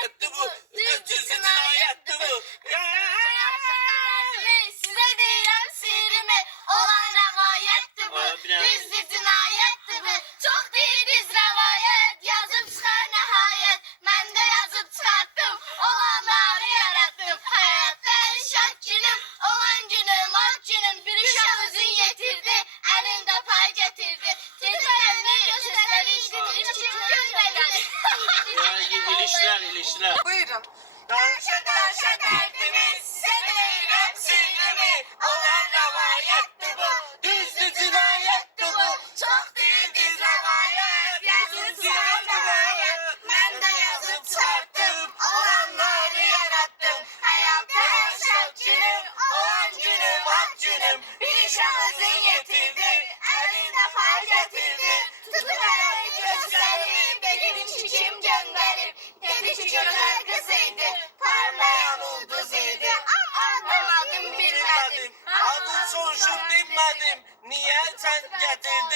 hayattı bu. Düz hayattı bu. Size değilim sirimi, olan ravayetti bu. Düz hayattı bu. Çok değil düz rivayet, yazıp çıkar nihayet. Ben de yazıp çıkarttım, olanları yarattım. Hayatta şak günüm, olan günüm, ak günüm. Bir uşak özün yetirdi, elinde pay getirdi. Tezler elini gösterişti, bir çift gözleri. İlişkiler. Buyurun. Danşa derdimiz, size değilim sirimi. Olan ravayetti bu. Düz hayattı bu. Çok değil düz rivayet, yazıp çıkar nihayet. Ben de yazıp çıkarttım, olanları yarattım. Hayatta şak günüm, olan günüm, ak günüm. Bir şahsın yetirdi, elinde pay getirdi. Tutup elini gösterip, benim çiçeğim gönderip. Dedi ki güzel kızıydı, parlayan ulduzuydu. Anlamadım bilmedim, adın soruşup dinmedim. Niye sen getirdin?